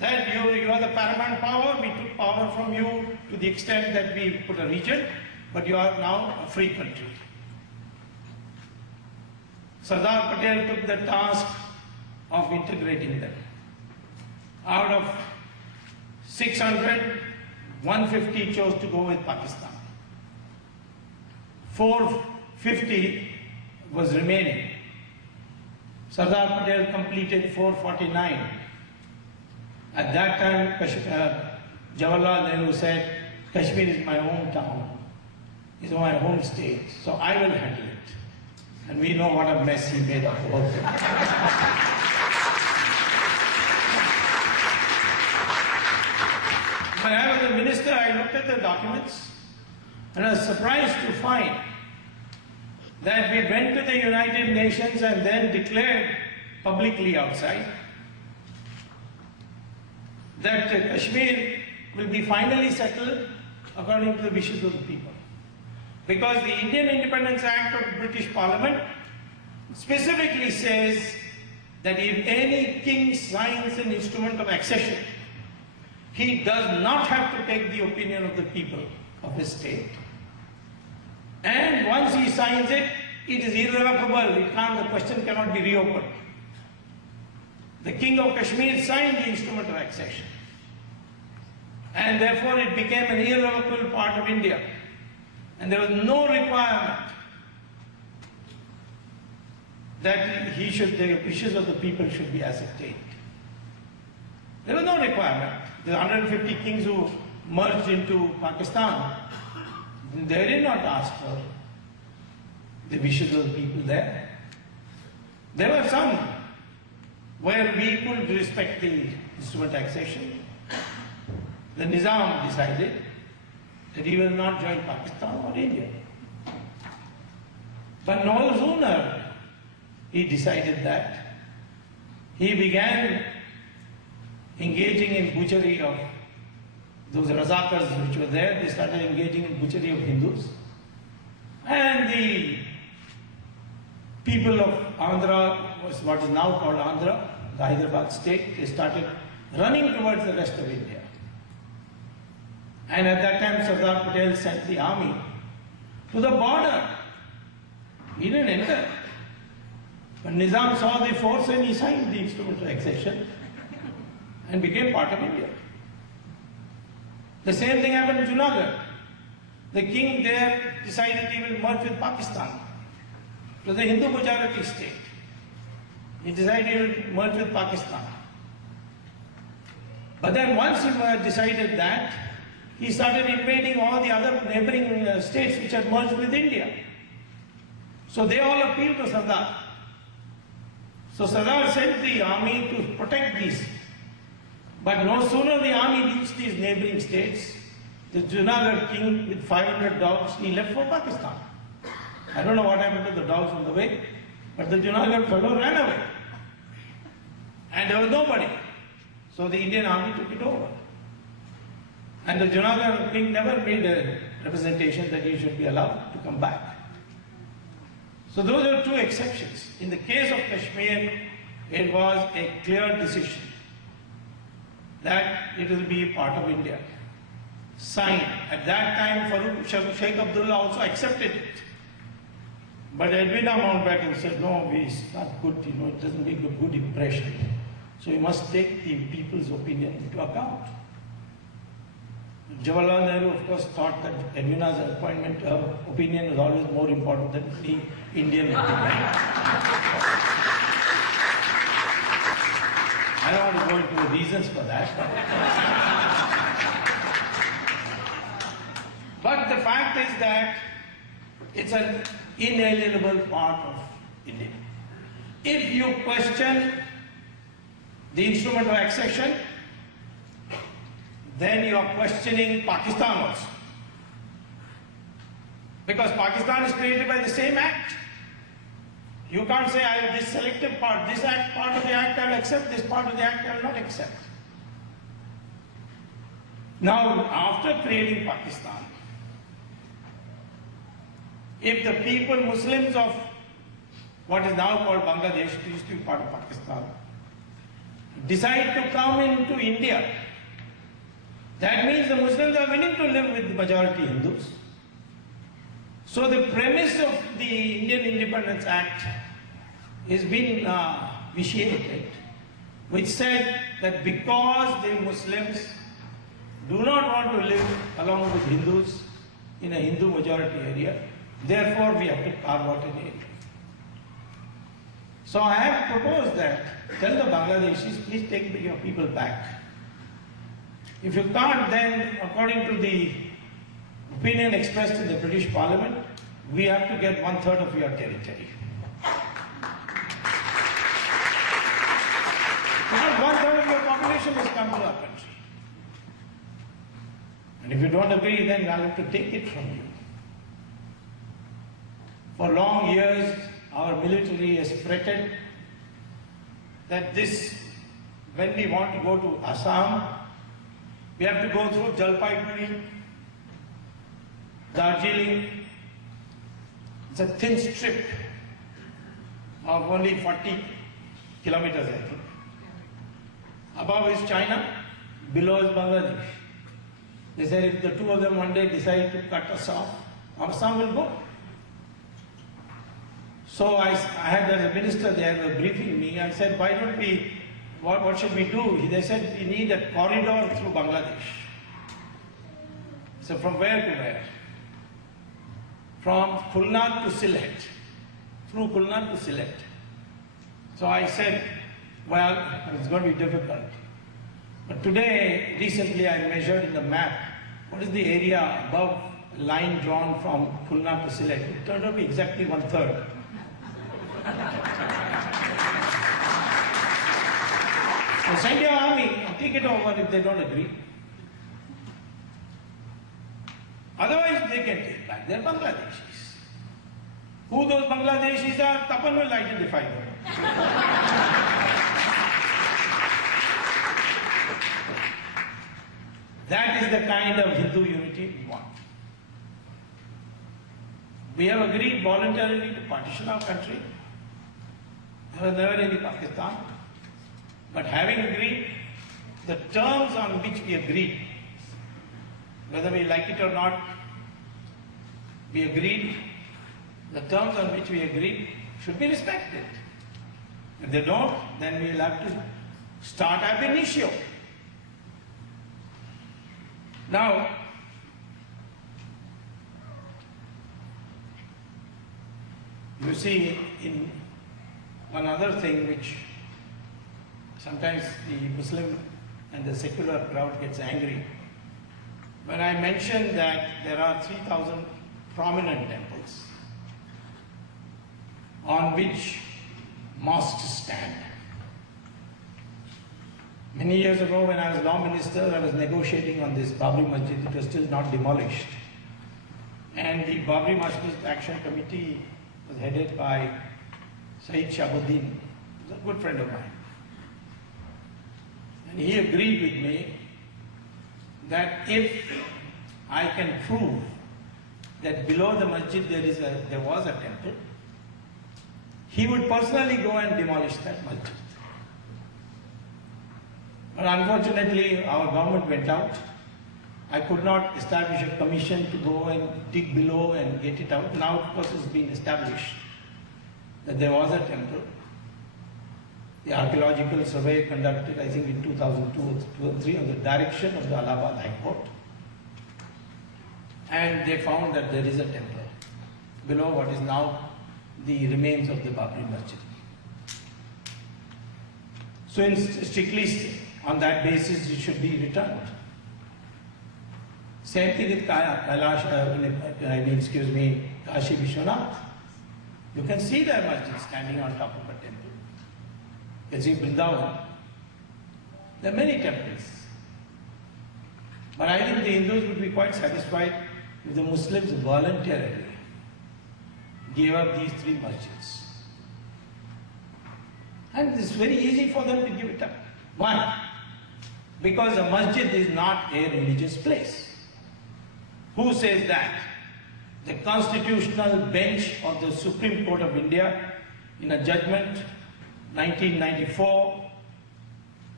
said, you are the paramount power, we took power from you to the extent that we put a region, but you are now a free country. Sardar Patel took the task of integrating them. Out of 600, 150 chose to go with Pakistan. 450 was remaining. Sardar Patel completed 449. At that time, Jawaharlal Nehru said, Kashmir is my hometown, is my home state, so I will handle it. And we know what a mess he made of the whole thing. When I was a minister, I looked at the documents and I was surprised to find that we went to the United Nations and then declared publicly outside that Kashmir will be finally settled according to the wishes of the people. Because the Indian Independence Act of the British Parliament specifically says that if any king signs an instrument of accession, he does not have to take the opinion of the people of his state. And once he signs it, it is irrevocable. The question cannot be reopened. The King of Kashmir signed the instrument of accession. And therefore it became an irrevocable part of India. And there was no requirement that the wishes of the people should be ascertained. There was no requirement. The 150 kings who merged into Pakistan, they did not ask for the wishes of the people there. There were some where we could respect the instrument accession. The Nizam decided that he will not join Pakistan or India. But no sooner he decided that, he began engaging in butchery of those Razakars which were there. They started engaging in butchery of Hindus. And the people of Andhra, was what is now called Andhra, the Hyderabad state, they started running towards the rest of India. And at that time, Sardar Patel sent the army to the border. He didn't enter. But Nizam saw the force and he signed the instrument of accession and became part of India. The same thing happened in Junagadh. The king there decided he will merge with Pakistan. It was a Hindu majority state. He decided he will merge with Pakistan. But then once he decided that, he started invading all the other neighboring states which had merged with India. So they all appealed to Sardar. So Sardar sent the army to protect these. But no sooner the army reached these neighboring states, the Junagadh king with 500 dogs, he left for Pakistan. I don't know what happened to the dogs on the way, but the Junagadh fellow ran away. And there was nobody. So the Indian army took it over. And the Junagadh king never made a representation that he should be allowed to come back. So those are two exceptions. In the case of Kashmir, it was a clear decision that it will be part of India. Signed. At that time, Sheikh Abdullah also accepted it. But Edwina Mountbatten said, no, it's not good, it doesn't make a good impression. So you must take the people's opinion into account. Jawaharlal Nehru, of course, thought that Edwina's opinion is always more important than the Indian opinion. I don't want to go into the reasons for that. But the fact is that it's an inalienable part of India. If you question the instrument of accession, then you are questioning Pakistan also. Because Pakistan is created by the same act. You can't say, I have this selective part, this act, part of the act I will accept, this part of the act I will not accept. Now, after creating Pakistan, if the people, Muslims of what is now called Bangladesh, used to be part of Pakistan, decide to come into India, that means the Muslims are willing to live with the majority Hindus. So the premise of the Indian Independence Act is been vitiated, which said that because the Muslims do not want to live along with Hindus in a Hindu majority area, therefore we have to carve out an area. So I have proposed that, tell the Bangladeshis, please take your people back. If you can't, then according to the opinion expressed in the British Parliament, we have to get 1/3 of your territory. Because 1/3 of your population has come to our country. And if you don't agree, then I'll have to take it from you. For long years, our military has fretted that when we want to go to Assam, we have to go through Jalpaiguri, Darjeeling. It's a thin strip of only 40 kilometers, I think. Above is China, below is Bangladesh. They said if the two of them one day decide to cut us off, Assam will go. So I had a minister there briefing me. I said, why don't we, what should we do? They said, we need a corridor through Bangladesh. So from where to where? From Khulna to Sylhet. Through Khulna to Sylhet. So I said, well, it's going to be difficult. But today, recently I measured in the map, what is the area above line drawn from Khulna to Sylhet? It turned out to be exactly 1/3. So send your army and take it over if they don't agree. Otherwise they can take back. They're Bangladeshis. Who those Bangladeshis are, Tapan will identify them. That is the kind of Hindu unity we want. We have agreed voluntarily to partition our country. There was never any Pakistan. But having agreed, the terms on which we agreed, whether we like it or not, we agreed, the terms on which we agreed should be respected. If they don't, then we will have to start ab initio. Now, you see, in one other thing which sometimes the Muslim and the secular crowd gets angry, when I mention that there are 3,000 prominent temples on which mosques stand. Many years ago when I was law minister, I was negotiating on this Babri Masjid. It was still not demolished. And the Babri Masjid Action Committee was headed by Sayyid Shabuddin, who's a good friend of mine. And he agreed with me that if I can prove that below the masjid there was a temple, he would personally go and demolish that masjid. But unfortunately, our government went out. I could not establish a commission to go and dig below and get it out. Now, of course, it's been established that there was a temple. The archaeological survey conducted, I think, in 2002 or 2003 on the direction of the Allahabad High Court. And they found that there is a temple below what is now the remains of the Babri Masjid. So strictly on that basis, it should be returned. Same thing with Kashi Vishwanath. You can see their masjid standing on top of a temple. You can see Vrindavan. There are many temples. But I think the Hindus would be quite satisfied if the Muslims voluntarily gave up these 3 masjids. And it's very easy for them to give it up. Why? Because a masjid is not a religious place. Who says that? The constitutional bench of the Supreme Court of India, in a judgment 1994,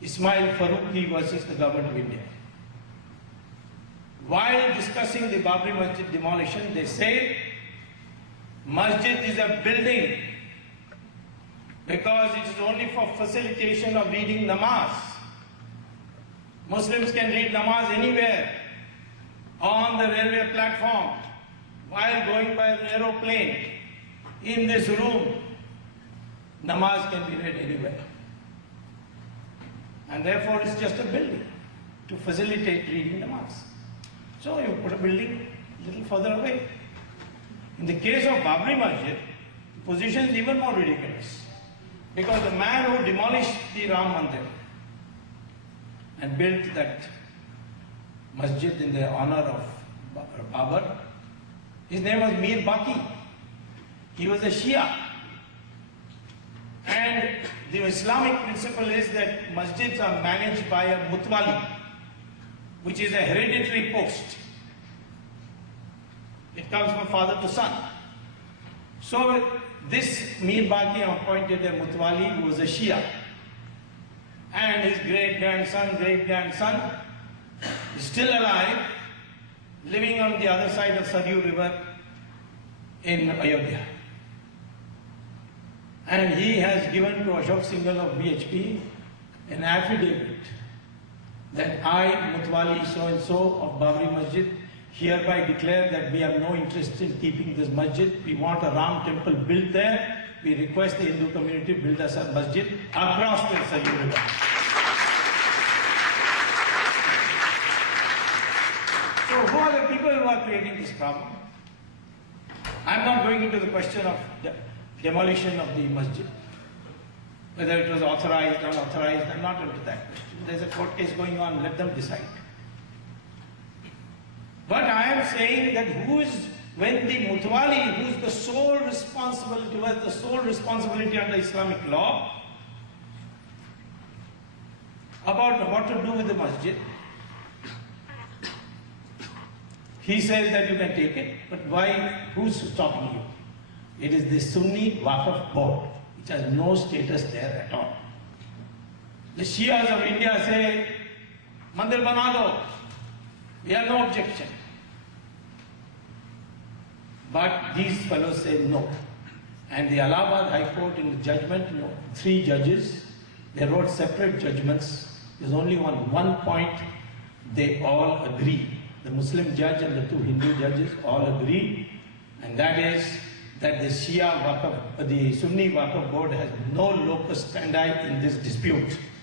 Ismail Farooqi versus the government of India. While discussing the Babri Masjid demolition, they say masjid is a building because it is only for facilitation of reading namaz. Muslims can read namaz anywhere, on the railway platform, while going by an aeroplane, in this room. Namaz can be read anywhere. And therefore it's just a building to facilitate reading namaz. So you put a building a little further away. In the case of Babri Masjid, the position is even more ridiculous. Because the man who demolished the Ram Mandir and built that masjid in the honor of Babur, his name was Mir Baqi. He was a Shia. And the Islamic principle is that masjids are managed by a mutwali, which is a hereditary post. It comes from father to son. So this Mir Baqi appointed a mutwali who was a Shia. And his great-grandson is still alive, living on the other side of Saryu River in Ayodhya. And he has given to Ashok Singhal of BHP an affidavit that I, Mutwali so-and-so of Babri Masjid, hereby declare that we have no interest in keeping this masjid. We want a Ram temple built there. We request the Hindu community build us a masjid across the Saryu River. So who are the people who are creating this problem? I'm not going into the question of demolition of the masjid. Whether it was authorized or unauthorized, I'm not into that question. There's a court case going on, let them decide. But I am saying that when the mutwali, who is the sole responsibility, who has the sole responsibility under Islamic law about what to do with the masjid, he says that you can take it, but why? Who's stopping you? It is the Sunni Waqf board, which has no status there at all. The Shias of India say, Mandir bana do. We have no objection. But these fellows say no. And the Allahabad High Court in the judgment, 3 judges, they wrote separate judgments. There's only one point they all agree. The Muslim judge and the 2 Hindu judges all agree, and that is that the Sunni Waqf board has no locus standi in this dispute.